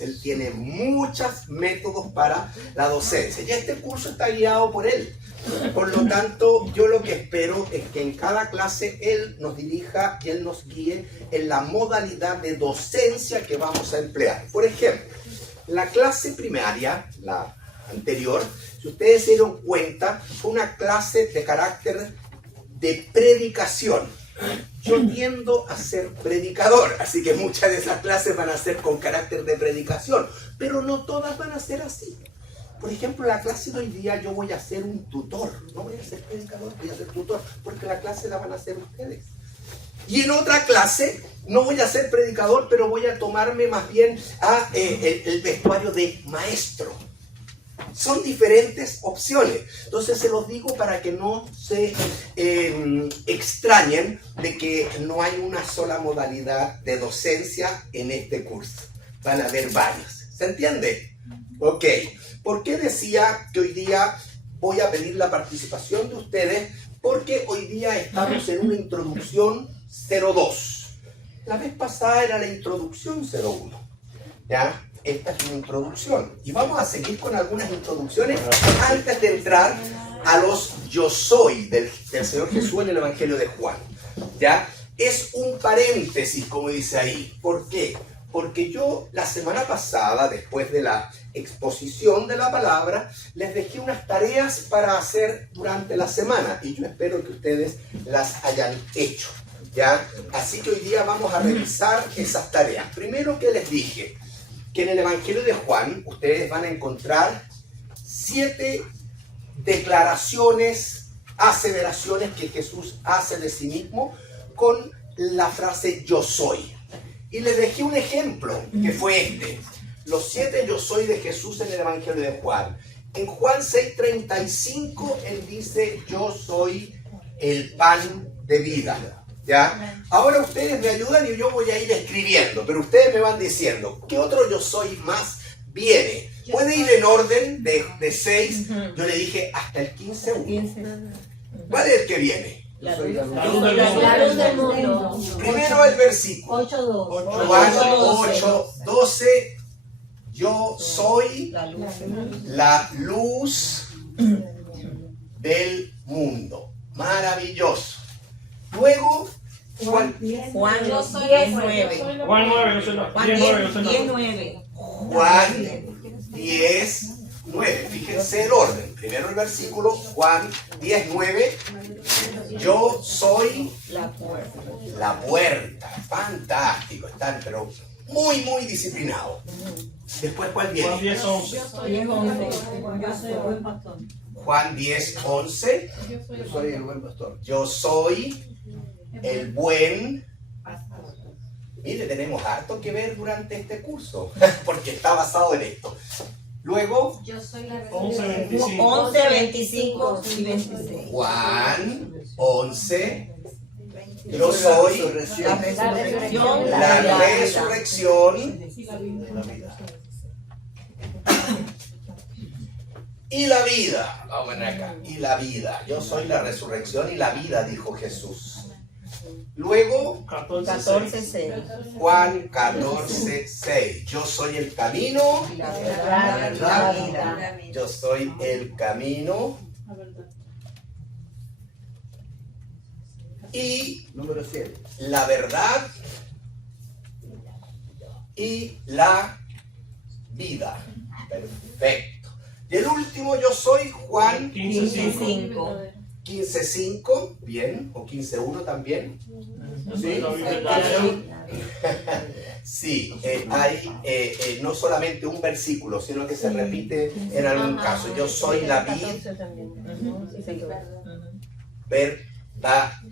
Él tiene muchos métodos para la docencia y este curso está guiado por él. Por lo tanto, yo lo que espero es que en cada clase Él nos dirija y Él nos guíe en la modalidad de docencia que vamos a emplear. Por ejemplo, la clase primaria, la anterior, si ustedes se dieron cuenta, fue una clase de carácter de predicación. Yo tiendo a ser predicador, así que muchas de esas clases van a ser con carácter de predicación, pero no todas van a ser así. Por ejemplo, la clase de hoy día yo voy a ser un tutor, no voy a ser predicador, voy a ser tutor, porque la clase la van a hacer ustedes. Y en otra clase no voy a ser predicador, pero voy a tomarme más bien el vestuario de maestro. Son diferentes opciones. Entonces se los digo para que no se extrañen de que no hay una sola modalidad de docencia en este curso. Van a haber varias. ¿Se entiende? Ok. ¿Por qué decía que hoy día voy a pedir la participación de ustedes? Porque hoy día estamos en una introducción 02. La vez pasada era la introducción 01. ¿Ya? Esta es una introducción. Y vamos a seguir con algunas introducciones antes de entrar a los yo soy del Señor Jesús en el Evangelio de Juan. ¿Ya? Es un paréntesis, como dice ahí. ¿Por qué? Porque yo la semana pasada, después de la exposición de la palabra, les dejé unas tareas para hacer durante la semana y yo espero que ustedes las hayan hecho, ¿ya? Así que hoy día vamos a revisar esas tareas. Primero, que les dije que en el Evangelio de Juan ustedes van a encontrar 7 declaraciones, aseveraciones que Jesús hace de sí mismo con la frase yo soy. Y les dejé un ejemplo, que fue este. Los 7 yo soy de Jesús en el Evangelio de Juan. En Juan 6:35, Él dice, yo soy el pan de vida. ¿Ya? Ahora ustedes me ayudan y yo voy a ir escribiendo, pero ustedes me van diciendo, ¿qué otro yo soy más viene? Puede ir en orden de 6, yo le dije hasta el 15. ¿Cuál es el que viene? La luz del mundo. Primero el versículo. 8:2. Juan 8:12. Yo soy la luz del mundo. Maravilloso. Luego, Juan yo soy 10:9. Juan 9, yo soy la. Juan 10:9. Juan 10:9. Fíjense el orden. Primero el versículo, Juan 10:9. Yo soy la puerta. Fantástico. Están, pero muy, muy disciplinados. Después, ¿cuál viene? Juan 10:11. Yo soy el buen pastor. Juan 10:11. Yo soy el buen pastor. Yo soy el buen. Mire, tenemos harto que ver durante este curso, porque está basado en esto. Luego, Yo soy la 11:25. 11, 25 y 26. Juan 11. Yo soy La resurrección. la resurrección y la vida. Vamos acá. Y la vida. Yo soy la resurrección y la vida, dijo Jesús. Luego, 14:6. Juan 14:6. Yo soy el camino. La verdad y la vida. Yo soy el camino. Y Número 7. la verdad y la vida. Perfecto. Y el último yo soy Juan 15:5. 15:5, bien, o 15:1 también. Sí. Sí, hay no solamente un versículo, sino que se repite en algún caso. Yo soy la vida verdadera.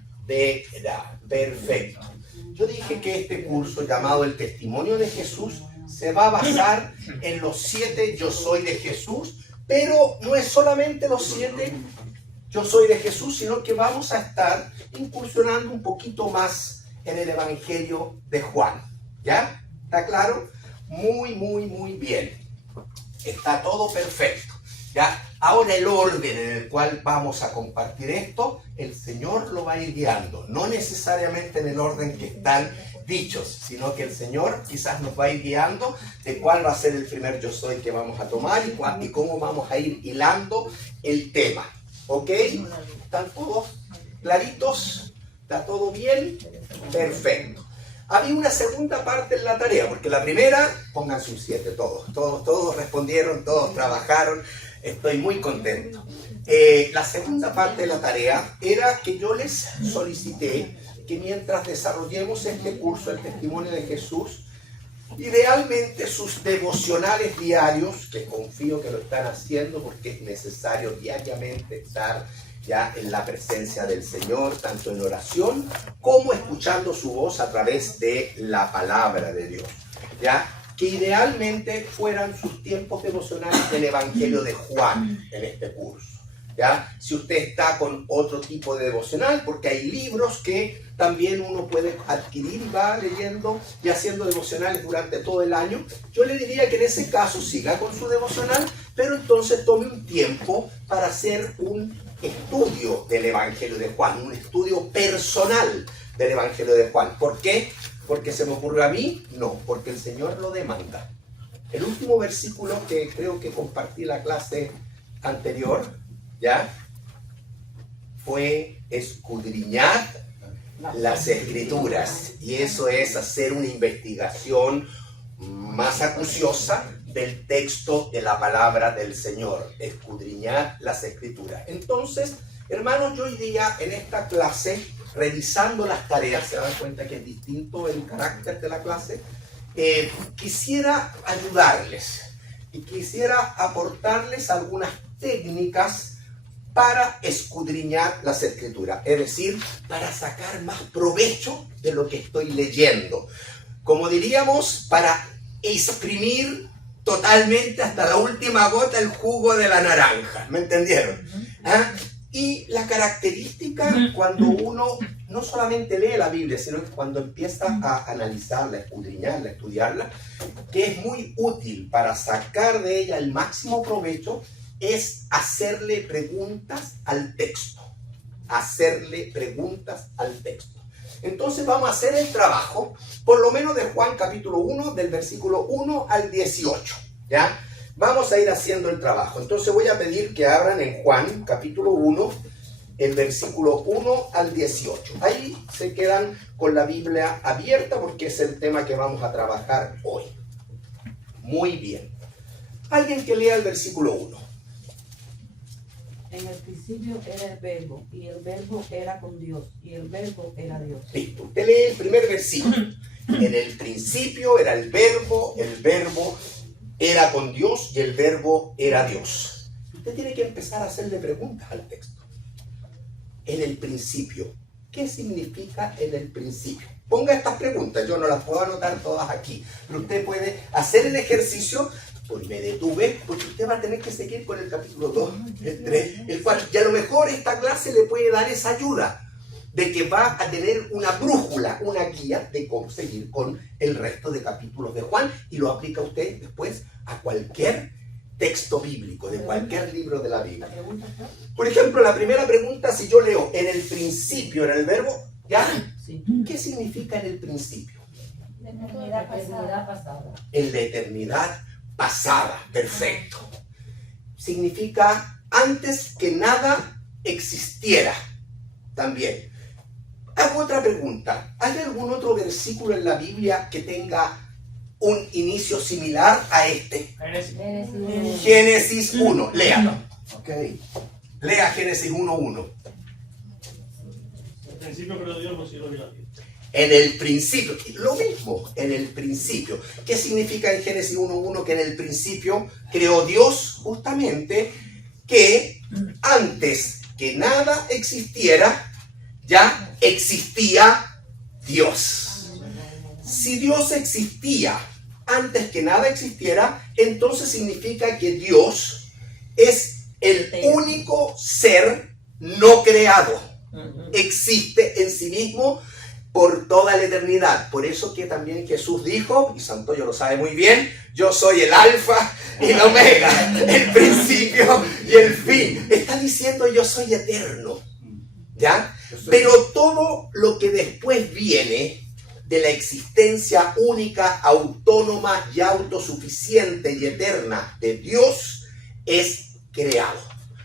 Perfecto. Yo dije que este curso llamado El Testimonio de Jesús se va a basar en los 7 yo soy de Jesús, pero no es solamente los 7 yo soy de Jesús, sino que vamos a estar incursionando un poquito más en el Evangelio de Juan. ¿Ya? ¿Está claro? Muy, muy, muy bien. Está todo perfecto. ¿Ya? Ahora el orden en el cual vamos a compartir esto, el Señor lo va a ir guiando. No necesariamente en el orden que están dichos, sino que el Señor quizás nos va a ir guiando de cuál va a ser el primer yo soy que vamos a tomar y cómo vamos a ir hilando el tema. ¿Ok? ¿Están todos claritos? ¿Está todo bien? Perfecto. Había una segunda parte en la tarea, porque la primera, pónganse un 7 todos respondieron, todos trabajaron, estoy muy contento. La segunda parte de la tarea era que yo les solicité que mientras desarrollemos este curso, el testimonio de Jesús, idealmente sus devocionales diarios, que confío que lo están haciendo porque es necesario diariamente estar ya en la presencia del Señor, tanto en oración como escuchando su voz a través de la palabra de Dios, ya que idealmente fueran sus tiempos devocionales del Evangelio de Juan en este curso. ¿Ya? Si usted está con otro tipo de devocional, porque hay libros que también uno puede adquirir y va leyendo y haciendo devocionales durante todo el año, yo le diría que en ese caso siga con su devocional, pero entonces tome un tiempo para hacer un estudio del Evangelio de Juan, un estudio personal del Evangelio de Juan. ¿Por qué? ¿Porque se me ocurrió a mí? No, porque el Señor lo demanda. El último versículo que creo que compartí la clase anterior, ¿ya? Fue escudriñar las Escrituras, y eso es hacer una investigación más acuciosa del texto de la palabra del Señor, escudriñar las Escrituras. Entonces, hermanos, yo hoy día en esta clase, revisando las tareas, se dan cuenta que es distinto el carácter de la clase, quisiera ayudarles y quisiera aportarles algunas técnicas para escudriñar las Escrituras, es decir, para sacar más provecho de lo que estoy leyendo. Como diríamos, para exprimir totalmente hasta la última gota el jugo de la naranja. ¿Me entendieron? ¿Ah? Y la característica cuando uno no solamente lee la Biblia, sino que cuando empieza a analizarla, escudriñarla, estudiarla, que es muy útil para sacar de ella el máximo provecho, es hacerle preguntas al texto. Hacerle preguntas al texto. Entonces vamos a hacer el trabajo, por lo menos de Juan capítulo 1, del versículo 1 al 18. ¿Ya? Vamos a ir haciendo el trabajo. Entonces voy a pedir que abran en Juan capítulo 1, el versículo 1 al 18. Ahí se quedan con la Biblia abierta porque es el tema que vamos a trabajar hoy. Muy bien. Alguien que lea el versículo 1. En el principio era el verbo, y el verbo era con Dios, y el verbo era Dios. Listo. Usted lee el primer versículo. En el principio era el verbo era con Dios y el verbo era Dios. Usted tiene que empezar a hacerle preguntas al texto. En el principio. ¿Qué significa en el principio? Ponga estas preguntas, yo no las puedo anotar todas aquí, pero usted puede hacer el ejercicio. Pues me detuve, porque usted va a tener que seguir con el capítulo 2, el 3, el 4. Y a lo mejor esta clase le puede dar esa ayuda de que va a tener una brújula, una guía de cómo seguir con el resto de capítulos de Juan, y lo aplica usted después a cualquier texto bíblico, de cualquier libro de la Biblia. Por ejemplo, la primera pregunta, si yo leo en el principio era el verbo, ¿ya? Sí. ¿Qué significa en el principio? La eternidad pasada. En la eternidad pasada, perfecto. Significa antes que nada existiera, también. Hago otra pregunta. ¿Hay algún otro versículo en la Biblia que tenga un inicio similar a este? Génesis 1, léalo. Ok. Lea Génesis 1:1. Al principio creó Dios los cielos y la tierra. En el principio, lo mismo, en el principio. ¿Qué significa en Génesis 1:1 que en el principio creó Dios? Justamente que antes que nada existiera, ya existía Dios. Si Dios existía antes que nada existiera, entonces significa que Dios es el único ser no creado. Existe en sí mismo por toda la eternidad. Por eso que también Jesús dijo, y Santoyo lo sabe muy bien, yo soy el alfa y el omega, el principio y el fin. Está diciendo yo soy eterno, ¿ya? Pero todo lo que después viene de la existencia única, autónoma y autosuficiente y eterna de Dios es creado.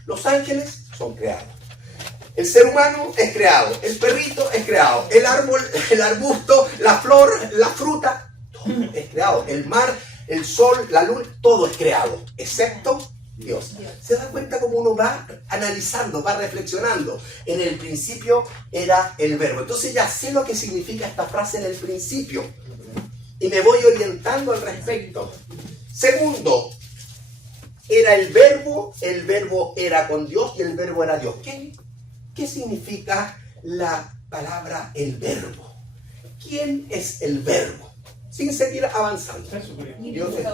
Los ángeles son creados. El ser humano es creado. El perrito es creado. El árbol, el arbusto, la flor, la fruta, todo es creado. El mar, el sol, la luna, todo es creado, excepto Dios. ¿Se da cuenta cómo uno va analizando, va reflexionando? En el principio era el verbo. Entonces ya sé lo que significa esta frase en el principio. Y me voy orientando al respecto. Segundo, era el verbo era con Dios y el verbo era Dios. ¿Qué significa la palabra el verbo? ¿Quién es el verbo? Sin seguir avanzando. Dios es.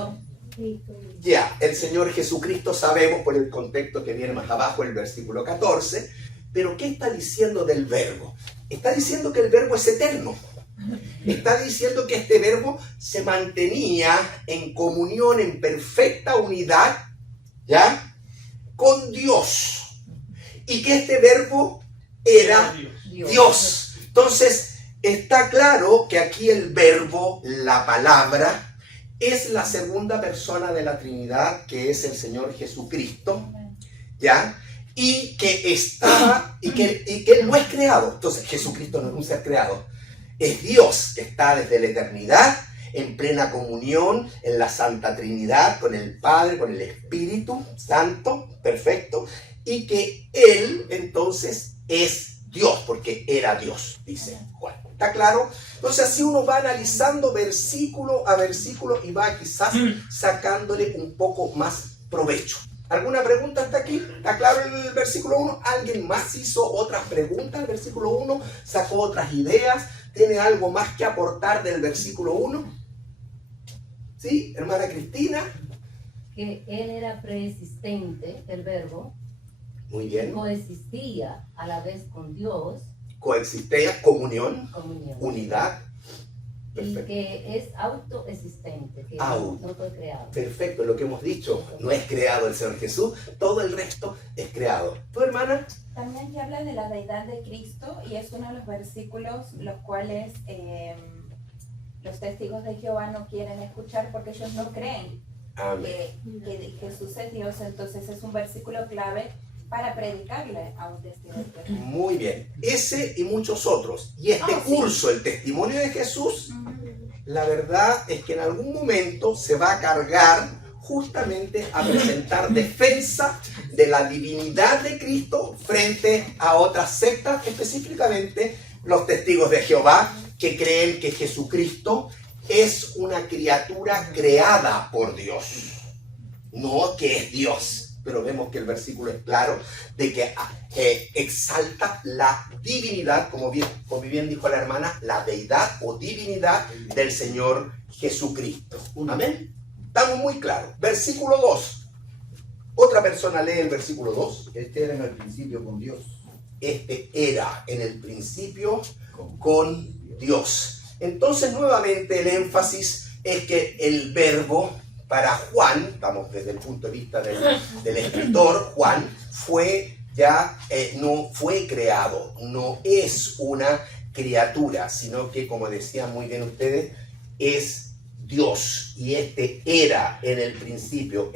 Ya, el Señor Jesucristo, sabemos por el contexto que viene más abajo, el versículo 14, pero ¿qué está diciendo del verbo? Está diciendo que el verbo es eterno. Está diciendo que este verbo se mantenía en comunión, en perfecta unidad, ¿ya? Con Dios. Y que este verbo era Dios. Entonces, está claro que aquí el verbo, la palabra, es la segunda persona de la Trinidad, que es el Señor Jesucristo, ¿ya? Y que estaba, y que Él no es creado. Entonces, Jesucristo no es un ser creado. Es Dios que está desde la eternidad, en plena comunión, en la Santa Trinidad, con el Padre, con el Espíritu Santo, perfecto, y que Él, entonces, es Dios, porque era Dios, dice Juan. ¿Está claro? Entonces así uno va analizando versículo a versículo y va quizás sacándole un poco más provecho. ¿Alguna pregunta hasta aquí? ¿Está claro el versículo 1? ¿Alguien más hizo otras preguntas? El versículo 1 sacó otras ideas. ¿Tiene algo más que aportar del versículo 1? ¿Sí? Hermana Cristina. Que él era preexistente, el verbo. Muy bien. Coexistía a la vez con Dios. Coexistía, comunión, unidad. Perfecto. Y que es autoexistente, que Auto. no fue creado. Perfecto, lo que hemos dicho. No es creado el Señor Jesús, todo el resto es creado. ¿Tu hermana? También que habla de la deidad de Cristo y es uno de los versículos los cuales los testigos de Jehová no quieren escuchar porque ellos no creen que Jesús es Dios. Entonces es un versículo clave para predicarle a un testigo de Jehová. Muy bien. Ese y muchos otros. Y este curso, el testimonio de Jesús, la verdad es que en algún momento se va a cargar justamente a presentar defensa de la divinidad de Cristo frente a otras sectas, específicamente los testigos de Jehová, que creen que Jesucristo es una criatura creada por Dios, no que es Dios. Pero vemos que el versículo es claro de que exalta la divinidad, como bien dijo la hermana, la deidad o divinidad del Señor Jesucristo. Amén. Estamos muy claros. Versículo 2. Otra persona lee el versículo 2. Este era en el principio con Dios. Este era en el principio con Dios. Entonces, nuevamente, el énfasis es que el verbo para Juan, estamos desde el punto de vista del escritor, Juan, no fue creado, no es una criatura, sino que, como decían muy bien ustedes, es Dios. Y este era en el principio,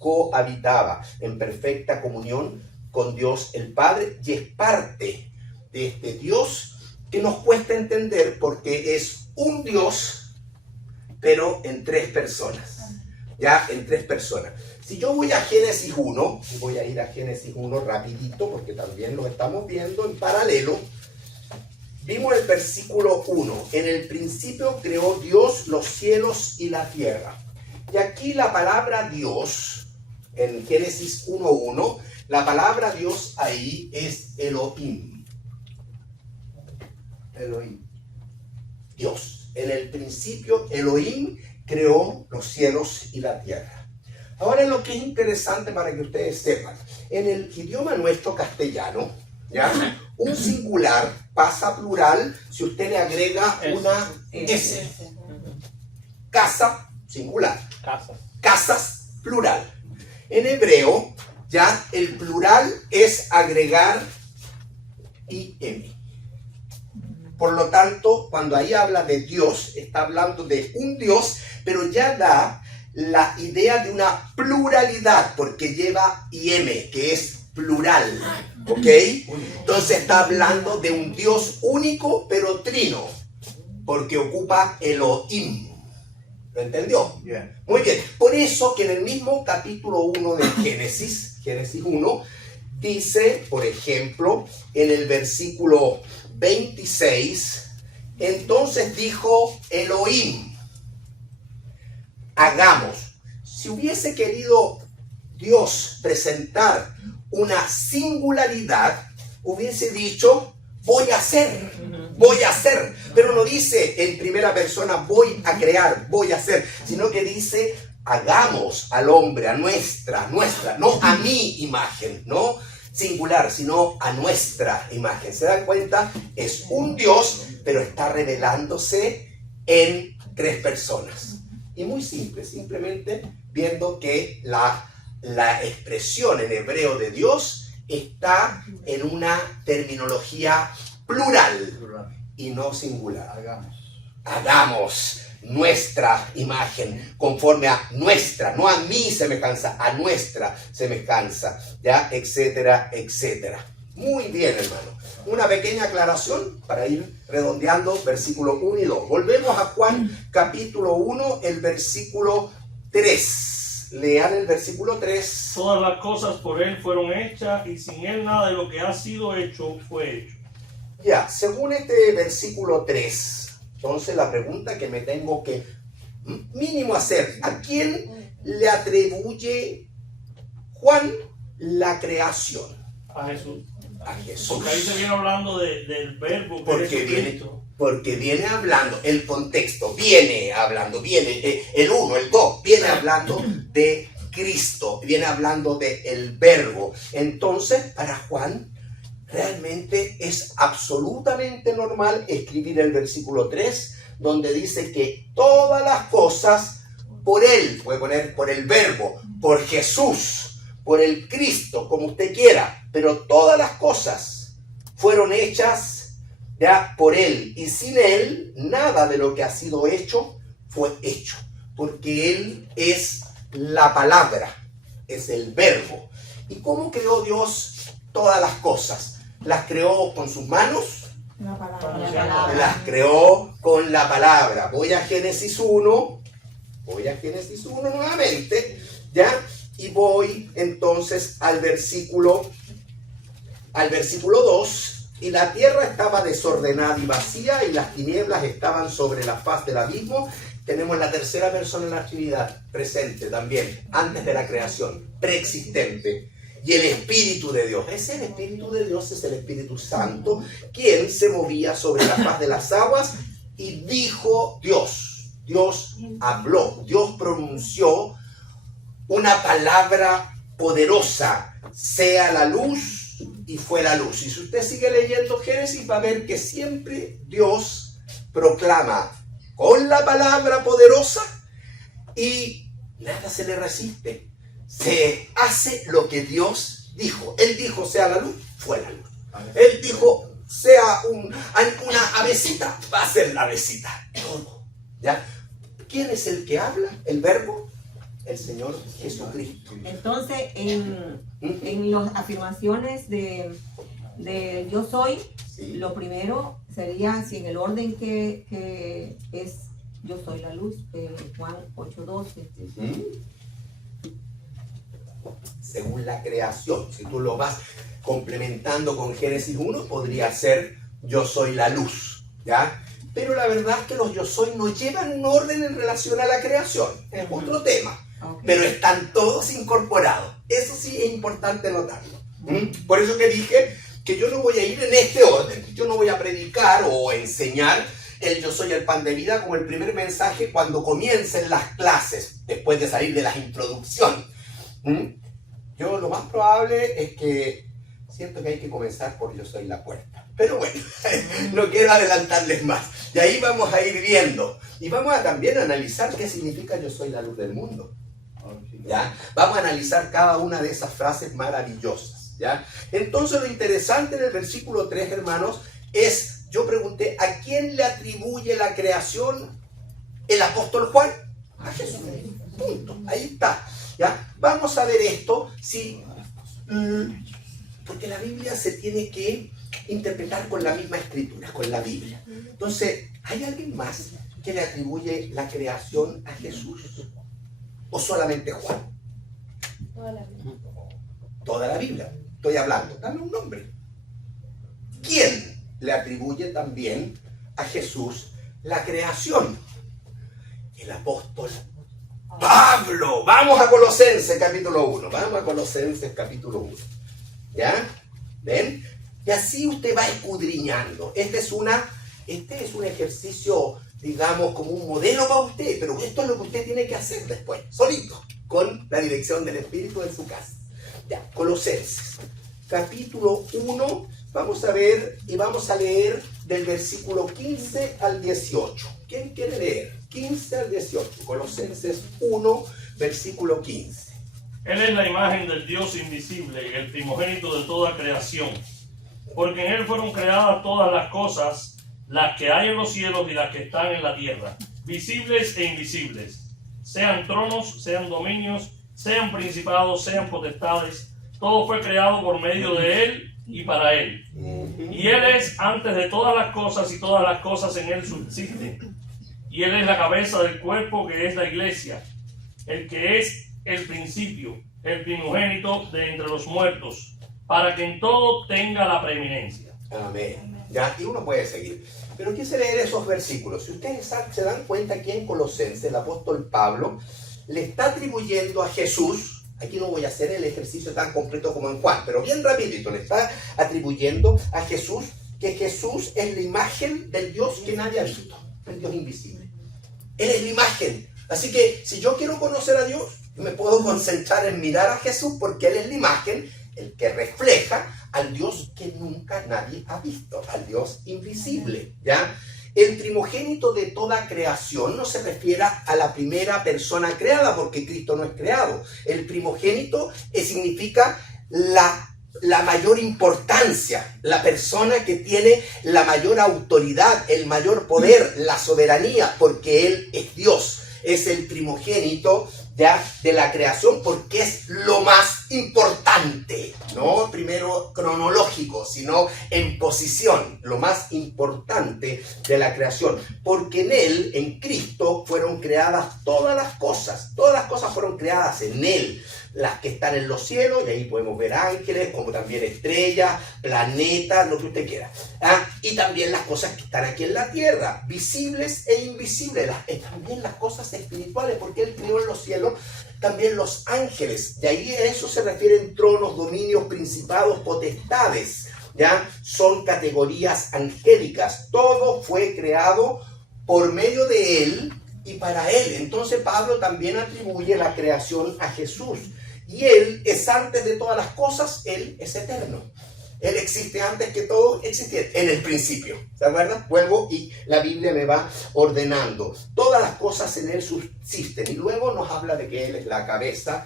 cohabitaba en perfecta comunión con Dios el Padre, y es parte de este Dios que nos cuesta entender porque es un Dios, pero en tres personas. Ya, en tres personas. Si yo voy a Génesis 1, y voy a ir a Génesis 1 rapidito, porque también lo estamos viendo en paralelo, vimos el versículo 1. En el principio creó Dios los cielos y la tierra. Y aquí la palabra Dios, en Génesis 1:1, la palabra Dios ahí es Elohim. Elohim. Dios. En el principio Elohim creó los cielos y la tierra. Ahora, lo que es interesante para que ustedes sepan, en el idioma nuestro castellano, ¿ya? Un singular pasa a plural si usted le agrega una S. Casa, singular. Casas, plural. En hebreo, ya el plural es agregar IM. Por lo tanto, cuando ahí habla de Dios, está hablando de un Dios, pero ya da la idea de una pluralidad, porque lleva IM, que es plural, ¿ok? Entonces está hablando de un Dios único, pero trino, porque ocupa Elohim. ¿Lo entendió? Yeah. Muy bien. Por eso que en el mismo capítulo 1 de Génesis 1, dice, por ejemplo, en el versículo 26, entonces dijo Elohim, hagamos. Si hubiese querido Dios presentar una singularidad, hubiese dicho, voy a hacer. Pero no dice en primera persona, voy a crear, voy a hacer, sino que dice, hagamos al hombre a nuestra, no a mi imagen, no singular, sino a nuestra imagen. ¿Se dan cuenta? Es un Dios, pero está revelándose en 3 personas. Y muy simple, simplemente viendo que la expresión en hebreo de Dios está en una terminología plural y no singular. Hagamos nuestra imagen conforme a nuestra, no a mi semejanza, a nuestra semejanza, ya, etcétera, etcétera. Muy bien, hermano. Una pequeña aclaración para ir redondeando versículo 1 y 2. Volvemos a Juan capítulo 1, el versículo 3. Lean el versículo 3. Todas las cosas por él fueron hechas y sin él nada de lo que ha sido hecho fue hecho. Ya, según este versículo 3, entonces la pregunta que me tengo que mínimo hacer, ¿a quién le atribuye Juan la creación? A Jesús. A Jesús. Porque ahí se viene hablando del verbo que Porque es viene, Cristo. porque viene hablando, el contexto, viene el 1, el 2, viene hablando de Cristo, viene hablando del verbo. Entonces, para Juan, realmente es absolutamente normal escribir el versículo 3, donde dice que todas las cosas por Él, puede poner por el verbo, por Jesús, por el Cristo, como usted quiera, pero todas las cosas fueron hechas ya por Él, y sin Él nada de lo que ha sido hecho fue hecho, porque Él es la palabra, es el verbo. ¿Y cómo creó Dios todas las cosas? ¿Las creó con sus manos? La Las creó con la palabra. Voy a Génesis 1 nuevamente, ¿ya? Y voy entonces al versículo 2. Y la tierra estaba desordenada y vacía, y las tinieblas estaban sobre la faz del abismo. Tenemos la tercera persona de la Trinidad presente también, antes de la creación, preexistente. Y el Espíritu de Dios, el Espíritu de Dios es el Espíritu Santo, quien se movía sobre la faz de las aguas, y dijo Dios. Dios habló, Dios pronunció una palabra poderosa, sea la luz, y fue la luz. Y si usted sigue leyendo Génesis, va a ver que siempre Dios proclama con la palabra poderosa y nada se le resiste. Se hace lo que Dios dijo. Él dijo, sea la luz, fue la luz. Él dijo, sea una avecita, va a ser la avecita. Todo. ¿Ya? ¿Quién es el que habla? ¿El verbo? El Señor Jesucristo. Entonces, en las afirmaciones de yo soy, Sí. lo primero sería, si en el orden que es yo soy la luz, Juan 8:12. Según la creación, si tú lo vas complementando con Génesis 1, podría ser yo soy la luz, ¿ya? Pero la verdad es que los yo soy no llevan un orden en relación a la creación, es otro tema, pero están todos incorporados. Eso sí es importante notarlo. Por eso que dije que yo no voy a ir en este orden, yo no voy a predicar o enseñar el yo soy el pan de vida como el primer mensaje cuando comiencen las clases, después de salir de las introducciones. Yo lo más probable es que siento que hay que comenzar por yo soy la puerta. Pero bueno, no quiero adelantarles más. Y ahí vamos a ir viendo. Y vamos a también analizar qué significa yo soy la luz del mundo. ¿Ya? Vamos a analizar cada una de esas frases maravillosas. ¿Ya? Entonces lo interesante en el versículo 3, hermanos, es yo pregunté, ¿a quién le atribuye la creación el apóstol Juan? A Jesús. Punto. Ahí está. ¿Ya? Vamos a ver esto, sí, porque la Biblia se tiene que interpretar con la misma escritura, con la Biblia. Entonces, ¿hay alguien más que le atribuye la creación a Jesús? ¿O solamente Juan? Toda la vida. Toda la Biblia. Estoy hablando. Dame un nombre. ¿Quién le atribuye también a Jesús la creación? El apóstol Pablo. Vamos a Colosenses capítulo 1. Vamos a Colosenses capítulo 1. ¿Ya? ¿Ven? Y así usted va escudriñando. Este es un ejercicio, digamos, como un modelo para usted, pero esto es lo que usted tiene que hacer después, solito, con la dirección del Espíritu en su casa. Ya, Colosenses, capítulo 1, vamos a ver y vamos a leer del versículo 15 al 18. ¿Quién quiere leer? 15 al 18, Colosenses 1, versículo 15. Él es la imagen del Dios invisible, el primogénito de toda creación. Porque en él fueron creadas todas las cosas, las que hay en los cielos y las que están en la tierra, visibles e invisibles. Sean tronos, sean dominios, sean principados, sean potestades. Todo fue creado por medio de él y para él. Y él es antes de todas las cosas y todas las cosas en él subsisten. Y él es la cabeza del cuerpo que es la iglesia, el que es el principio, el primogénito de entre los muertos, para que en todo tenga la preeminencia. Amén. Ya, y uno puede seguir. Pero quise leer esos versículos. Si ustedes se dan cuenta que en Colosenses el apóstol Pablo le está atribuyendo a Jesús, aquí no voy a hacer el ejercicio tan completo como en Juan, pero bien rapidito, le está atribuyendo a Jesús que Jesús es la imagen del Dios que nadie ha visto, el Dios invisible. Él es la imagen. Así que si yo quiero conocer a Dios, me puedo concentrar en mirar a Jesús porque Él es la imagen, el que refleja al Dios que nunca nadie ha visto, al Dios invisible, ¿ya? El primogénito de toda creación no se refiere a la primera persona creada, porque Cristo no es creado. El primogénito significa la mayor importancia, la persona que tiene la mayor autoridad, el mayor poder, la soberanía, porque Él es Dios. Es el primogénito ya de la creación porque es lo más importante, no primero cronológico, sino en posición, lo más importante de la creación, porque en Él, en Cristo, fueron creadas todas las cosas fueron creadas en Él, las que están en los cielos, y ahí podemos ver ángeles, como también estrellas, planetas, lo que usted quiera, y también las cosas que están aquí en la tierra, visibles e invisibles, también las cosas espirituales, porque Él creó en los cielos también los ángeles, de ahí a eso se refieren tronos, dominios, principados, potestades, ¿ya? Son categorías angélicas, todo fue creado por medio de Él y para Él. Entonces Pablo también atribuye la creación a Jesús, y Él es antes de todas las cosas, Él es eterno. Él existe antes que todo existiera, en el principio. ¿Se acuerdan? Vuelvo y la Biblia me va ordenando. Todas las cosas en Él subsisten. Y luego nos habla de que Él es la cabeza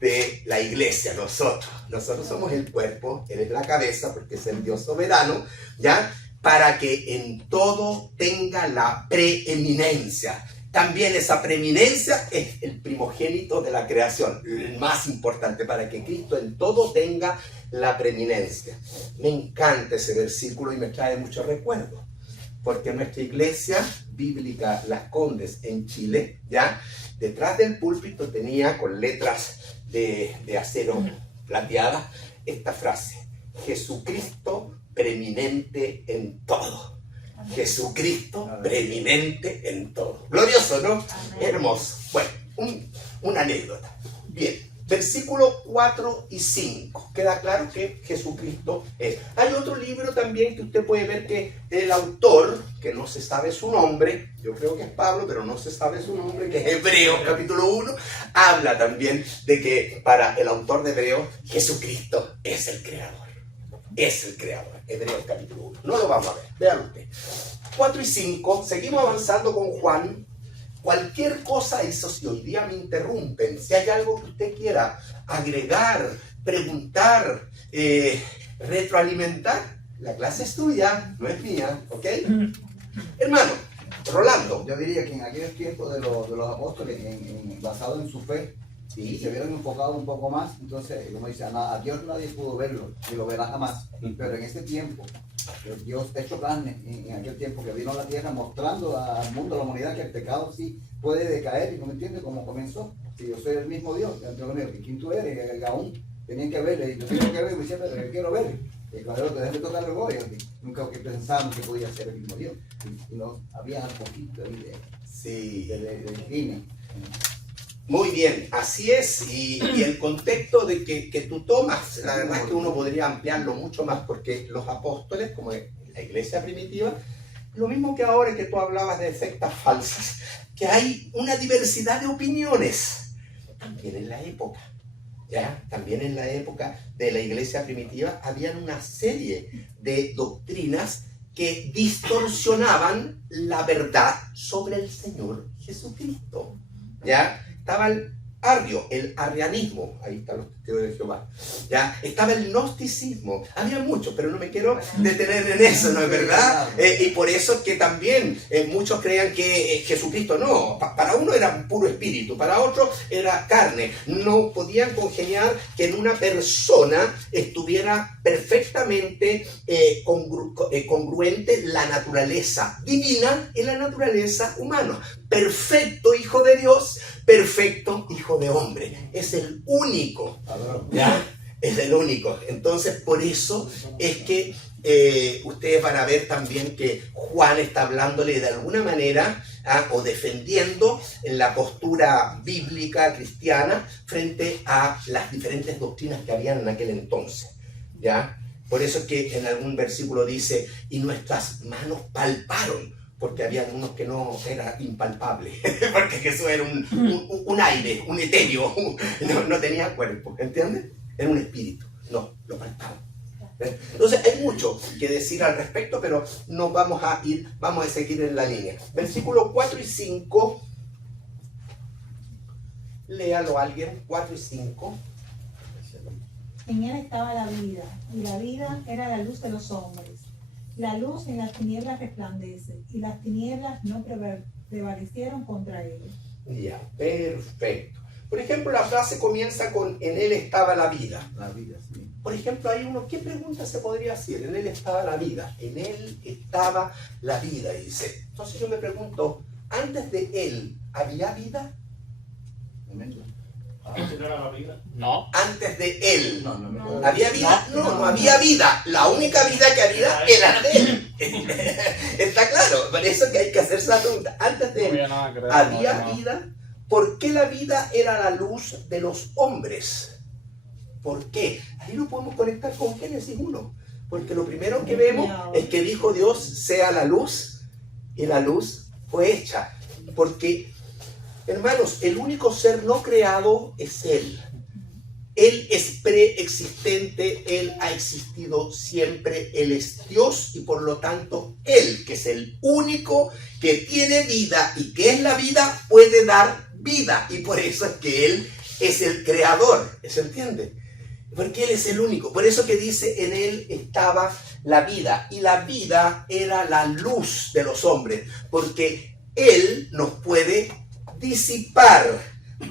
de la iglesia, nosotros. Nosotros somos el cuerpo, Él es la cabeza porque es el Dios soberano, ¿ya? Para que en todo tenga la preeminencia. También esa preeminencia es el primogénito de la creación, el más importante, para que Cristo en todo tenga la preeminencia. Me encanta ese versículo y me trae muchos recuerdos, porque nuestra iglesia bíblica Las Condes en Chile, ya detrás del púlpito tenía con letras de acero plateada esta frase: Jesucristo preeminente en todo. Jesucristo preeminente en todo. Glorioso, ¿no? Amén. Hermoso. Bueno, una anécdota. Bien, versículo 4 y 5. Queda claro que Jesucristo es. Hay otro libro también que usted puede ver que el autor, que no se sabe su nombre, yo creo que es Pablo, pero no se sabe su nombre, que es Hebreos capítulo 1, habla también de que para el autor de Hebreos, Jesucristo es el creador. Es el creador. Hebreos capítulo 1. No lo vamos a ver. Vean usted. 4 y 5. Seguimos avanzando con Juan. Cualquier cosa, eso si hoy día me interrumpen, si hay algo que usted quiera agregar, preguntar, retroalimentar, La clase es tuya, no es mía, ¿ok? Hermano, Rolando. Yo diría que en aquellos tiempos de los apóstoles, basado en su fe, Sí. se vieron enfocados un poco más. Entonces, como dice, a Dios nadie pudo verlo, ni lo verá jamás. Pero en este tiempo, Dios hecho carne, en aquel tiempo que vino a la tierra mostrando al mundo, a la humanidad, que el pecado sí puede decaer, y no me entiende cómo comenzó. Si yo soy el mismo Dios, Dios mío, ¿quién tú eres? Y aún tenían que verle, y yo tengo que verle, y siempre yo quiero verle. Y cuando te dejan de tocar el goyo, nunca pensábamos que podía ser el mismo Dios. Y no, había un poquito ahí Sí. de línea. Muy bien, así es, y el contexto de que tú tomas, la verdad es que uno podría ampliarlo mucho más, porque los apóstoles, como en la iglesia primitiva, lo mismo que ahora que tú hablabas de sectas falsas, que hay una diversidad de opiniones, también en la época, ¿ya? También en la época de la iglesia primitiva habían una serie de doctrinas que distorsionaban la verdad sobre el Señor Jesucristo, ¿ya? Estaba el arrianismo, ahí están los testigos de Jehová, ¿ya? Estaba el gnosticismo, había muchos, pero no me quiero detener en eso, ¿no es verdad? Y por eso es que también muchos creían que Jesucristo no, para uno era un puro espíritu, para otro era carne, no podían congeniar que en una persona estuviera perfectamente congruente la naturaleza divina y la naturaleza humana. Perfecto hijo de Dios, perfecto hijo de hombre. Es el único, ¿ya? Es el único. Entonces, por eso es que ustedes van a ver también que Juan está hablándole de alguna manera o defendiendo la postura bíblica cristiana frente a las diferentes doctrinas que habían en aquel entonces, ¿ya? Por eso es que en algún versículo dice, y nuestras manos palparon, porque había unos que no era impalpable, porque Jesús era un aire, un etéreo, no tenía cuerpo, ¿entiendes? Era un espíritu, no, lo palpaba. Entonces hay mucho que decir al respecto, pero no vamos a seguir en la línea. Versículos 4 y 5, léalo alguien, 4 y 5. En él estaba la vida, y la vida era la luz de los hombres. La luz en las tinieblas resplandece, y las tinieblas no prevalecieron contra ella. Ya, perfecto. Por ejemplo, la frase comienza con en él estaba la vida. La vida, sí. Por ejemplo, hay uno, ¿qué pregunta se podría hacer? En él estaba la vida. En él estaba la vida, dice. Entonces yo me pregunto, ¿antes de él había vida? Momento. ¿Antes era la vida? No. Antes de él. No. ¿Había vida? No había vida. La única vida que había era de él. Está claro. Por eso que hay que hacerse la pregunta. Antes de él, ¿había vida? ¿Por qué la vida era la luz de los hombres? ¿Por qué? Ahí lo podemos conectar con Génesis 1. Porque lo primero que vemos es que dijo Dios, sea la luz, y la luz fue hecha. Porque, hermanos, el único ser no creado es Él. Él es preexistente, Él ha existido siempre, Él es Dios y por lo tanto Él, que es el único que tiene vida y que es la vida, puede dar vida. Y por eso es que Él es el creador, ¿se entiende? Porque Él es el único. Por eso que dice, en Él estaba la vida. Y la vida era la luz de los hombres. Porque Él nos puede disipar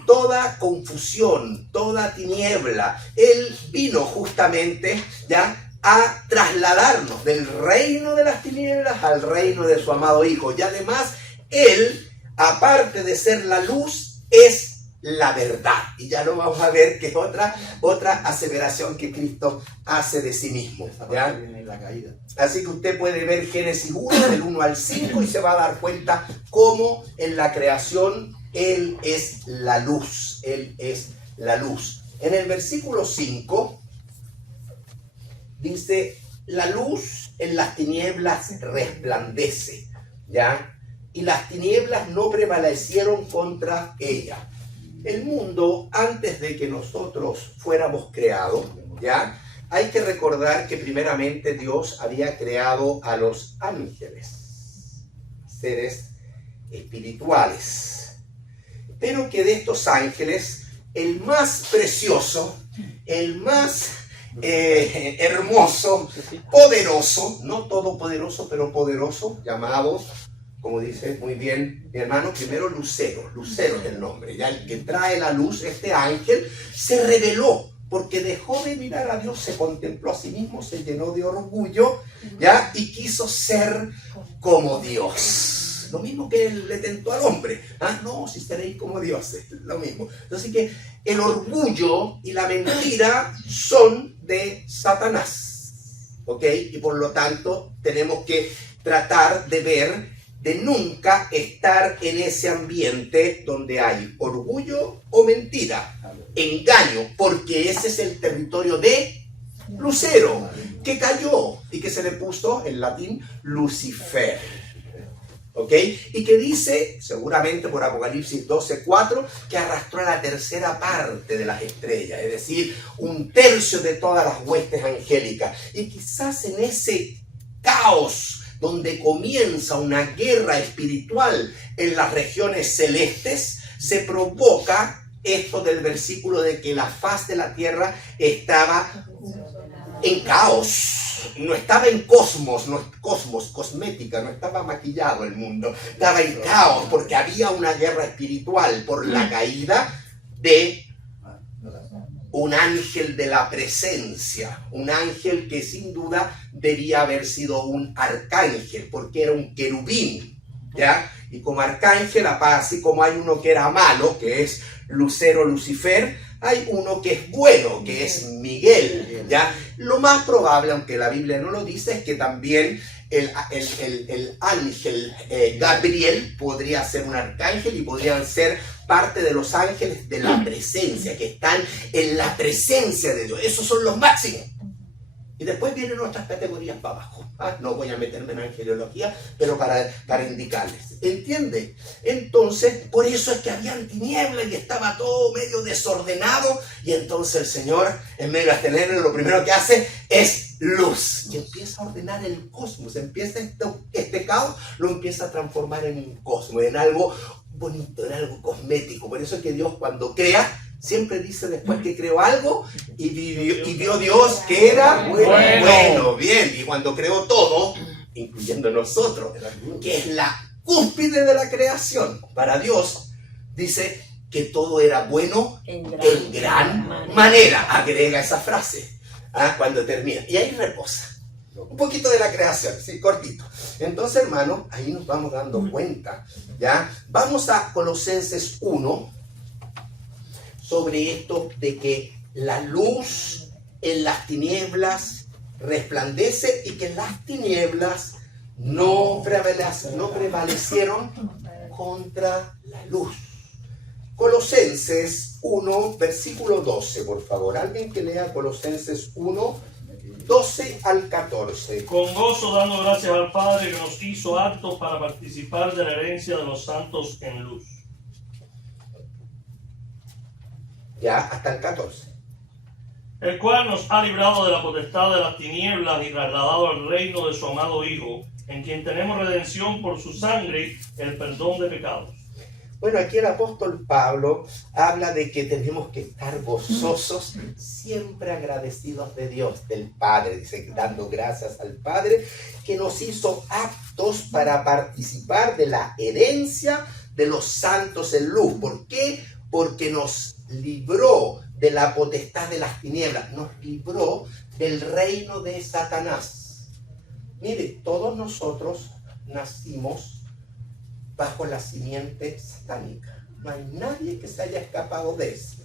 toda confusión, toda tiniebla. Él vino justamente ya a trasladarnos del reino de las tinieblas al reino de su amado Hijo. Y además, Él, aparte de ser la luz, es la verdad. Y ya lo vamos a ver que es otra aseveración que Cristo hace de sí mismo, ¿ya? En la caída. Así que usted puede ver Génesis 1, del 1 al 5, y se va a dar cuenta cómo en la creación Él es la luz. Él es la luz. En el versículo 5 dice, la luz en las tinieblas resplandece, ¿ya? Y las tinieblas no prevalecieron contra ella. El mundo, antes de que nosotros fuéramos creados, ¿ya? Hay que recordar que primeramente Dios había creado a los ángeles, seres espirituales. Pero que de estos ángeles, el más precioso, el más hermoso, poderoso, no todopoderoso, pero poderoso, llamado, como dice muy bien mi hermano, primero Lucero. Lucero es el nombre, ya el que trae la luz, este ángel, se reveló, porque dejó de mirar a Dios, se contempló a sí mismo, se llenó de orgullo, ya, y quiso ser como Dios. Lo mismo que le tentó al hombre. No, si seréis como dioses, lo mismo. Así que el orgullo y la mentira son de Satanás, ¿ok? Y por lo tanto tenemos que tratar de ver, de nunca estar en ese ambiente donde hay orgullo o mentira, engaño, porque ese es el territorio de Lucero, que cayó y que se le puso en latín Lucifer. ¿Ok? Y que dice, seguramente por Apocalipsis 12:4, que arrastró a la tercera parte de las estrellas, es decir, 1/3 de todas las huestes angélicas. Y quizás en ese caos donde comienza una guerra espiritual en las regiones celestes, se provoca esto del versículo de que la faz de la tierra estaba en caos. No estaba en cosmos, cosmética, no estaba maquillado el mundo, estaba en caos porque había una guerra espiritual por la caída de un ángel de la presencia, un ángel que sin duda debía haber sido un arcángel porque era un querubín, ¿ya? Y como arcángel, así como hay uno que era malo, que es Lucero, Lucifer, hay uno que es bueno, que es Miguel, ¿ya? Lo más probable, aunque la Biblia no lo dice, es que también el ángel Gabriel podría ser un arcángel y podrían ser parte de los ángeles de la presencia, que están en la presencia de Dios. Esos son los máximos. Y después vienen otras categorías para abajo. No voy a meterme en angeliología, pero para indicarles. ¿Entiende? Entonces, por eso es que habían tinieblas y estaba todo medio desordenado. Y entonces el Señor, en medio de las tinieblas, lo primero que hace es luz. Y empieza a ordenar el cosmos. Empieza este caos, lo empieza a transformar en un cosmos, en algo bonito, en algo cosmético. Por eso es que Dios, cuando crea, siempre dice después que creó algo y vio Dios que era bueno, bien. Y cuando creó todo, incluyendo nosotros, que es la cúspide de la creación, para Dios, dice que todo era bueno en gran manera. Agrega esa frase cuando termina. Y ahí reposa. Un poquito de la creación, sí, cortito. Entonces, hermano, ahí nos vamos dando cuenta, ¿ya? Vamos a Colosenses 1. Sobre esto de que la luz en las tinieblas resplandece y que las tinieblas no prevalecieron contra la luz. Colosenses 1, versículo 12, por favor. Alguien que lea Colosenses 1, 12 al 14. Con gozo dando gracias al Padre que nos hizo aptos para participar de la herencia de los santos en luz. Ya, hasta el 14. El cual nos ha librado de la potestad de las tinieblas y trasladado al reino de su amado Hijo, en quien tenemos redención por su sangre, el perdón de pecados. Bueno, aquí el apóstol Pablo habla de que tenemos que estar gozosos, siempre agradecidos de Dios, del Padre, dice, dando gracias al Padre, que nos hizo aptos para participar de la herencia de los santos en luz. ¿Por qué? Porque nos libró de la potestad de las tinieblas, nos libró del reino de Satanás. Mire, todos nosotros nacimos bajo la simiente satánica. No hay nadie que se haya escapado de eso.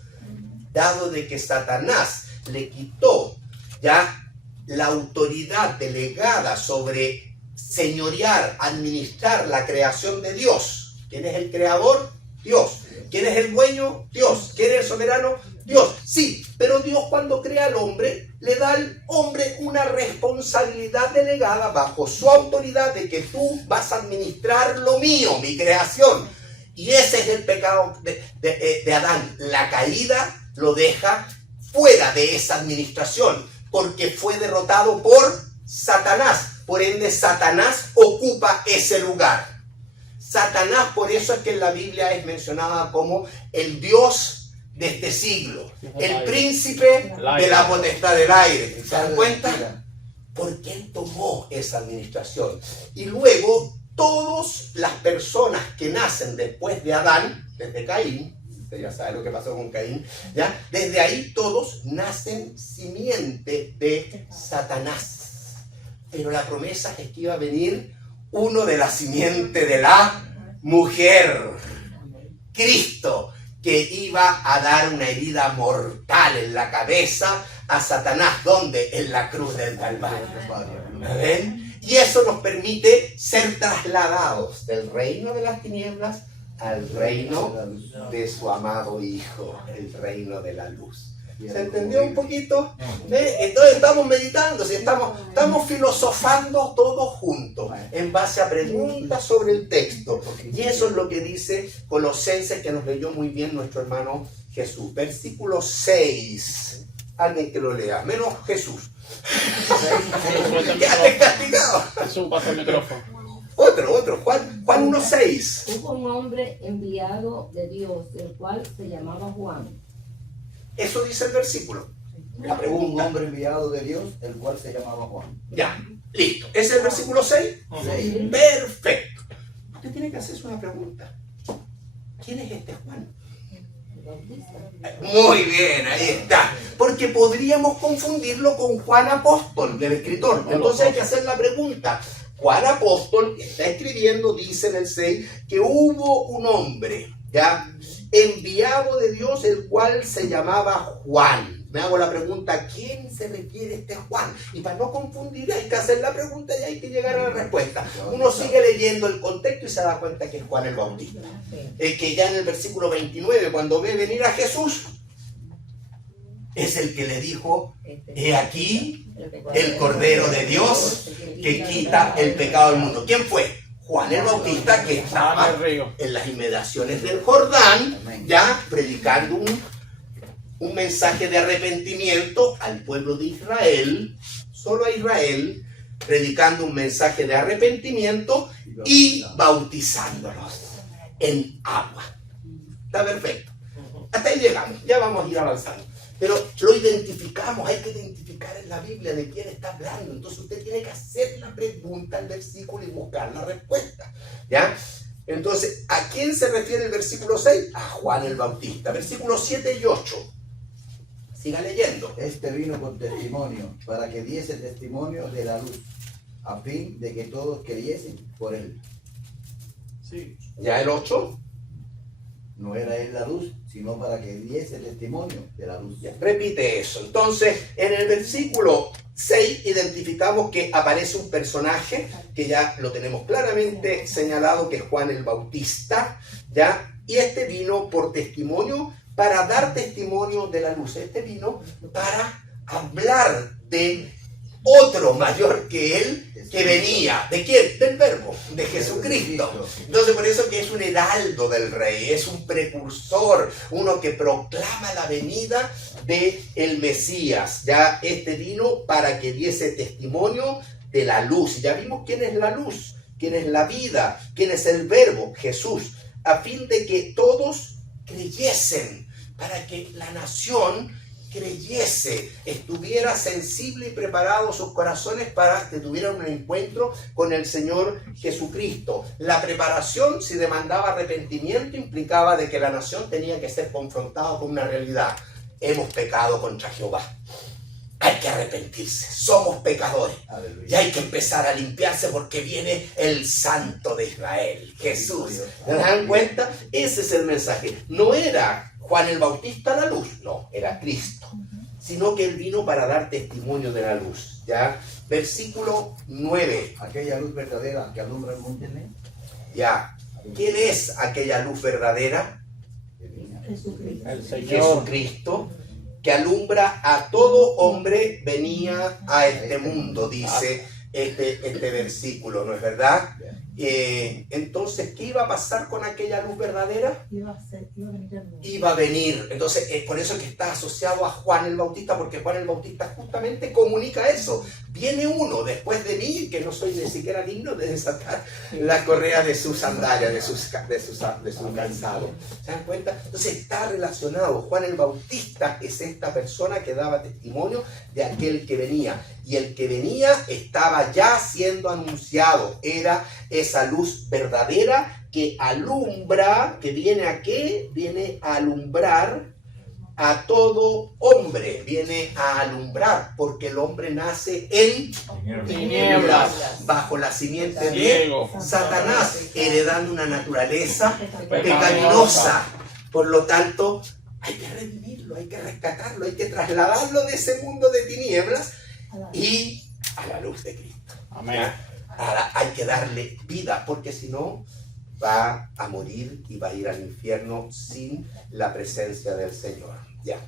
Dado de que Satanás le quitó ya la autoridad delegada sobre señorear, administrar la creación de Dios. ¿Quién es el creador? Dios. ¿Quién es el dueño? Dios. ¿Quién es el soberano? Dios. Sí, pero Dios cuando crea al hombre, le da al hombre una responsabilidad delegada bajo su autoridad de que tú vas a administrar lo mío, mi creación. Y ese es el pecado de Adán. La caída lo deja fuera de esa administración porque fue derrotado por Satanás. Por ende, Satanás ocupa ese lugar. Satanás, por eso es que en la Biblia es mencionada como el Dios de este siglo, el príncipe de la potestad del aire. ¿Se dan cuenta? Porque él tomó esa administración. Y luego todas las personas que nacen después de Adán, desde Caín, usted ya sabe lo que pasó con Caín, ¿ya? Desde ahí todos nacen simiente de Satanás. Pero la promesa es que iba a venir uno de la simiente de la mujer, Cristo, que iba a dar una herida mortal en la cabeza a Satanás. ¿Dónde? En la cruz del Calvario. ¿Ven? Y eso nos permite ser trasladados del reino de las tinieblas al reino de su amado Hijo, el reino de la luz. ¿Se entendió un poquito? Entonces estamos meditando, ¿sí? estamos filosofando todos juntos en base a preguntas sobre el texto. Y eso es lo que dice Colosenses, que nos leyó muy bien nuestro hermano Jesús. Versículo 6. Alguien que lo lea, menos Jesús. Quédate castigado. Jesús, pasa el micrófono. Otro, Juan 1:6. Hubo un hombre enviado de Dios, el cual se llamaba Juan. Eso dice el versículo. La Un pregunta. hombre enviado de Dios, el cual se llamaba Juan. Ya, listo. ¿Es el versículo 6? Sí. Perfecto. Usted tiene que hacerse una pregunta. ¿Quién es este Juan? El Bautista. Muy bien, ahí está. Porque podríamos confundirlo con Juan Apóstol, del escritor. Entonces hay que hacer la pregunta. Juan Apóstol está escribiendo, dice en el 6, que hubo un hombre, ¿ya? Enviado de Dios, el cual se llamaba Juan. Me hago la pregunta, ¿a quién se refiere este Juan? Y para no confundir hay que hacer la pregunta y hay que llegar a la respuesta. Uno sigue leyendo el contexto y se da cuenta que es Juan el Bautista. El que ya en el versículo 29, cuando ve venir a Jesús, es el que le dijo, he aquí el Cordero de Dios que quita el pecado del mundo. ¿Quién fue? Juan el Bautista, que estaba en las inmediaciones del Jordán, ya predicando un mensaje de arrepentimiento al pueblo de Israel, solo a Israel, predicando un mensaje de arrepentimiento y bautizándolos en agua. Está perfecto. Hasta ahí llegamos, ya vamos a ir avanzando. Pero lo identificamos, hay que identificar en la Biblia de quién está hablando. Entonces usted tiene que hacer la pregunta al versículo y buscar la respuesta. ¿Ya? Entonces, ¿a quién se refiere el versículo 6? A Juan el Bautista. Versículos 7 y 8. Siga leyendo. Este vino con testimonio, para que diese testimonio de la luz, a fin de que todos creyesen por él. Sí. ¿Ya el 8? No era él la luz, sino para que diese testimonio de la luz. Repite eso. Entonces, en el versículo 6 identificamos que aparece un personaje que ya lo tenemos claramente señalado, que es Juan el Bautista, ¿ya? Y este vino por testimonio, para dar testimonio de la luz. Este vino para hablar de otro mayor que él, que venía. ¿De quién? Del Verbo, de Jesucristo. Entonces por eso que es un heraldo del Rey, es un precursor, uno que proclama la venida del Mesías. Ya este vino para que diese testimonio de la luz. Ya vimos quién es la luz, quién es la vida, quién es el Verbo, Jesús, a fin de que todos creyesen, para que la nación creyese, estuviera sensible y preparado sus corazones para que tuvieran un encuentro con el Señor Jesucristo. La preparación, si demandaba arrepentimiento, implicaba de que la nación tenía que ser confrontada con una realidad. Hemos pecado contra Jehová. Hay que arrepentirse. Somos pecadores. Aleluya. Y hay que empezar a limpiarse porque viene el Santo de Israel, Jesús. ¿Se dan cuenta? Ese es el mensaje. No era Juan el Bautista la luz, no, era Cristo, sino que él vino para dar testimonio de la luz. ¿Ya? Versículo 9. Aquella luz verdadera que alumbra el mundo. ¿Ya? ¿Quién es aquella luz verdadera? Jesucristo. El Señor. Jesucristo, que alumbra a todo hombre, venía a este mundo, dice este versículo, ¿no es verdad? Entonces, ¿qué iba a pasar con aquella luz verdadera? Iba a venir el mundo. Iba a venir. Entonces, es por eso que está asociado a Juan el Bautista, porque Juan el Bautista justamente comunica eso. Viene uno después de mí, que no soy ni siquiera digno de desatar la correa de sus sandalias, de su calzado. ¿Se dan cuenta? Entonces, está relacionado. Juan el Bautista es esta persona que daba testimonio de aquel que venía. Y el que venía estaba ya siendo anunciado. Era esa luz verdadera que alumbra, que viene a qué? Viene a alumbrar a todo hombre, viene a alumbrar, porque el hombre nace en tinieblas, bajo la simiente de Satanás, heredando una naturaleza pecaminosa. Por lo tanto, hay que redimirlo, hay que rescatarlo, hay que trasladarlo de ese mundo de tinieblas y a la luz de Cristo. Amén. Ahora hay que darle vida, porque si no va a morir y va a ir al infierno sin la presencia del Señor. Ya.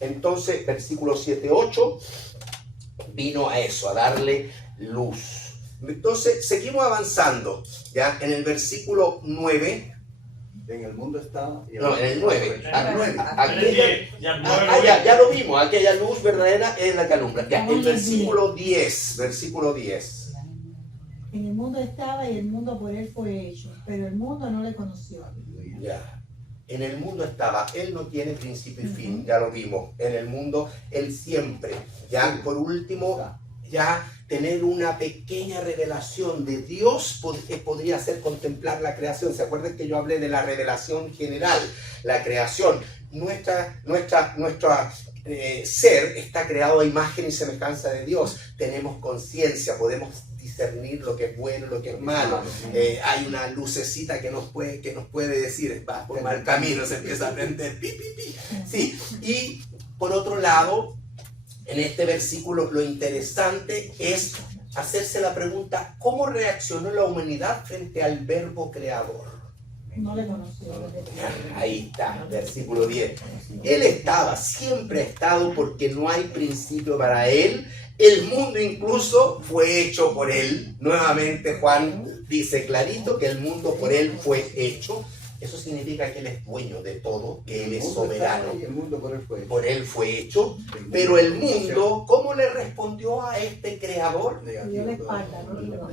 Entonces, versículo 7-8 vino a eso, a darle luz. Entonces, seguimos avanzando. Ya en el versículo 9. En el mundo estaba. No, en el 9. Al 9. Ya Ya lo vimos. Aquella luz verdadera es la que alumbra. Ya, el versículo 10. Versículo 10. En el mundo estaba y el mundo por él fue hecho, pero el mundo no le conoció. Ya. En el mundo estaba. Él no tiene principio y fin. Ya lo vimos. En el mundo, él siempre. Ya, por último, ya tener una pequeña revelación de Dios podría ser contemplar la creación. ¿Se acuerdan que yo hablé de la revelación general? La creación. Nuestro ser está creado a imagen y semejanza de Dios. Tenemos conciencia, podemos discernir lo que es bueno, lo que es malo. Hay una lucecita que nos puede decir, va por mal camino, se empieza a prender. Pi, pi, pi. Sí. Y por otro lado, en este versículo lo interesante es hacerse la pregunta, ¿cómo reaccionó la humanidad frente al verbo creador? No le conoció. Ahí está, versículo 10. Él estaba, siempre ha estado, porque no hay principio para él. El mundo incluso fue hecho por él. Nuevamente Juan dice clarito que el mundo por él fue hecho. Eso significa que él es dueño de todo, que él es soberano. El mundo por él fue hecho. Por él fue hecho. Pero el mundo, ¿cómo le respondió a este creador? Dio la espalda,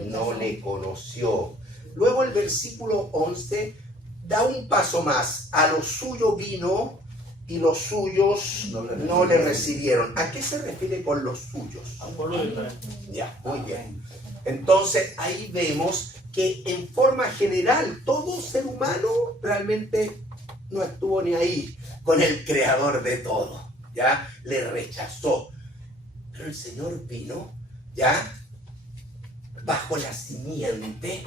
No le conoció. Luego el versículo 11 da un paso más. A lo suyo vino y los suyos no le recibieron. ¿A qué se refiere con los suyos? al pueblo de Israel. Ya, muy bien. Entonces ahí vemos que en forma general todo ser humano realmente no estuvo ni ahí con el creador de todo. Ya, le rechazó. Pero el Señor vino, ya, bajo la simiente,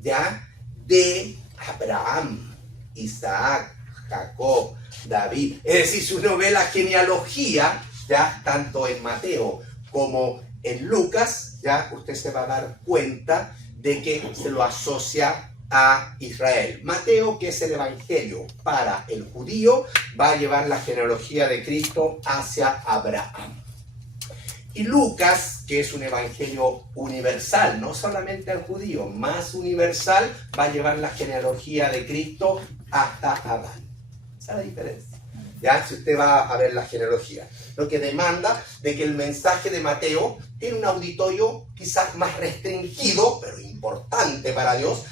ya, de Abraham, Isaac, Jacob, David. Es decir, si uno ve la genealogía, ya, tanto en Mateo como en Lucas, ya, usted se va a dar cuenta de que se lo asocia a Israel. Mateo, que es el evangelio para el judío, va a llevar la genealogía de Cristo hacia Abraham. Y Lucas, que es un evangelio universal, no solamente al judío, más universal, va a llevar la genealogía de Cristo hasta Adán. Esa es la diferencia. Ya, si usted va a ver la genealogía, lo que demanda de que el mensaje de Mateo tiene un auditorio quizás más restringido, pero importante para Dios,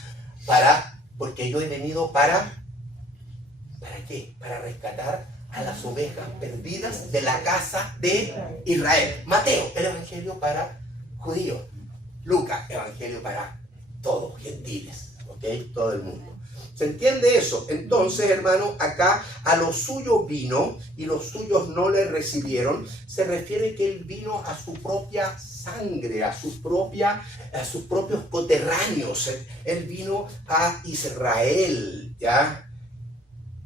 porque yo he venido ¿para qué? Para rescatar a las ovejas perdidas de la casa de Israel. Mateo, el evangelio para judíos. Lucas, evangelio para todos, gentiles, ¿ok? Todo el mundo. ¿Se entiende eso? Entonces, hermano, acá a los suyos vino y los suyos no le recibieron. Se refiere que él vino a su propia sangre, a sus propios coterráneos. Él vino a Israel, ¿ya?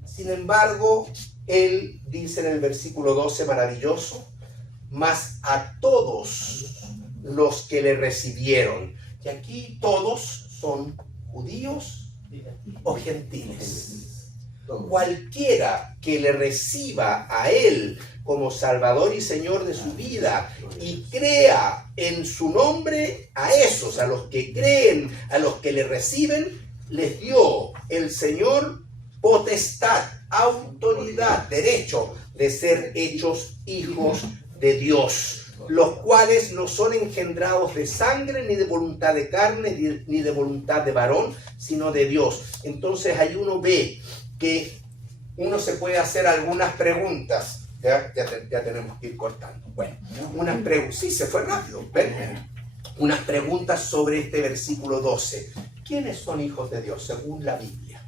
Sin embargo, él dice en el versículo 12, maravilloso, mas a todos los que le recibieron. Y aquí todos son judíos o gentiles. cualquiera que le reciba a Él como Salvador y Señor de su vida y crea en su nombre, a esos, a los que creen, a los que le reciben, les dio el Señor potestad, autoridad, derecho de ser hechos hijos de Dios, los cuales no son engendrados de sangre, ni de voluntad de carne, ni de voluntad de varón, sino de Dios. Entonces ahí uno ve que uno se puede hacer algunas preguntas. Ya tenemos que ir cortando. Bueno, unas preguntas. Sí, se fue rápido. Ven. Unas preguntas sobre este versículo 12. ¿Quiénes son hijos de Dios según la Biblia?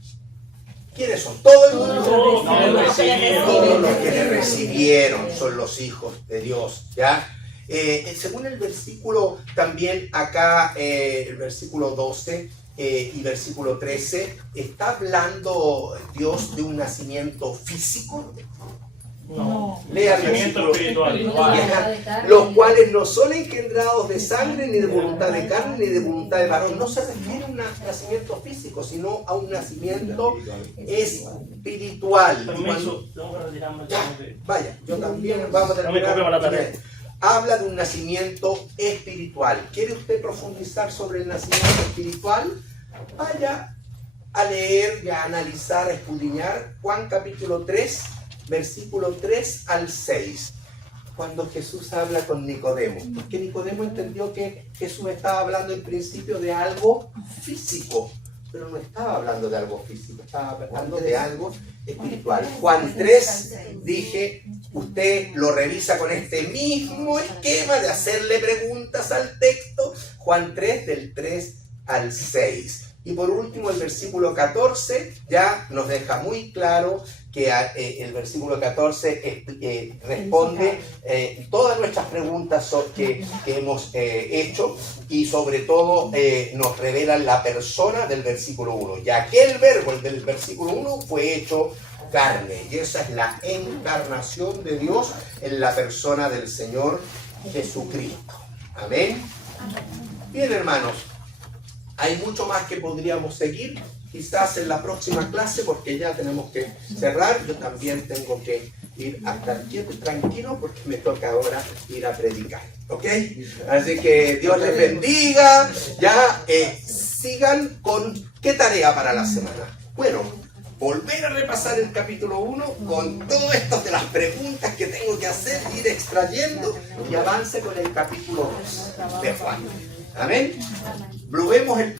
¿Quiénes son? Todo el mundo. Todos los que le recibieron son los hijos de Dios. ¿Ya? Según el versículo también acá, el versículo 12 y versículo 13, ¿está hablando Dios de un nacimiento físico? No. Lea el Nacimiento versículo. espiritual. Los cuales no son engendrados de sangre, ni de voluntad de carne, ni de voluntad de varón. No se refiere a un nacimiento físico, sino a un nacimiento espiritual. Permiso, tengo que retirarme. Vaya, yo también vamos a terminar. Habla de un nacimiento espiritual. ¿Quiere usted profundizar sobre el nacimiento espiritual? Vaya a leer y a analizar, a escudriñar Juan capítulo 3, versículo 3 al 6. Cuando Jesús habla con Nicodemo. Porque Nicodemo entendió que Jesús estaba hablando en principio de algo físico. Pero no estaba hablando de algo físico, estaba hablando de algo espiritual. Juan 3, dije, usted lo revisa con este mismo esquema de hacerle preguntas al texto. Juan 3, del 3 al 6. Y por último, el versículo 14 ya nos deja muy claro que el versículo 14 responde todas nuestras preguntas que hemos hecho, y sobre todo nos revela la persona del versículo 1. Y aquel verbo, el del versículo 1, fue hecho carne. Y esa es la encarnación de Dios en la persona del Señor Jesucristo. Amén. Bien, hermanos. Hay mucho más que podríamos seguir, quizás en la próxima clase, porque ya tenemos que cerrar. Yo también tengo que ir a estar quieto y tranquilo, porque me toca ahora ir a predicar. ¿Ok? Así que Dios les bendiga. Ya sigan con ¿qué tarea para la semana? Bueno, volver a repasar el capítulo 1 con todo esto de las preguntas que tengo que hacer, ir extrayendo, y avance con el capítulo 2 de Juan. Amén. Vemos el